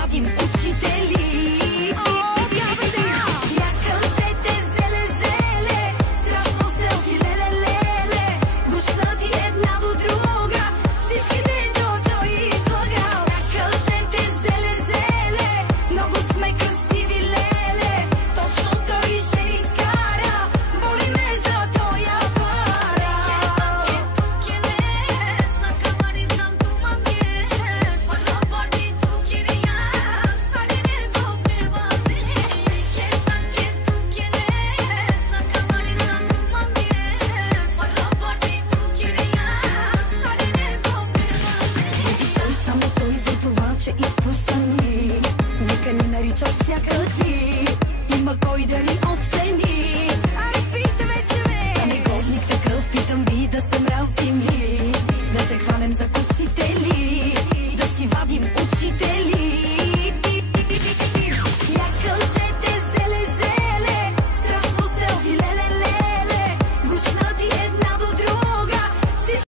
вадим учители. Я кажете зеле, зеле, страшно селфи, леле, леле, гушнати една до друга, всички дето той излагал. Я кажете зеле, зеле, много сме красиви, леле, точно той ще ни скара, боли ме за тоя пара. Само той за това, че изпусни, нека ни нарича всяка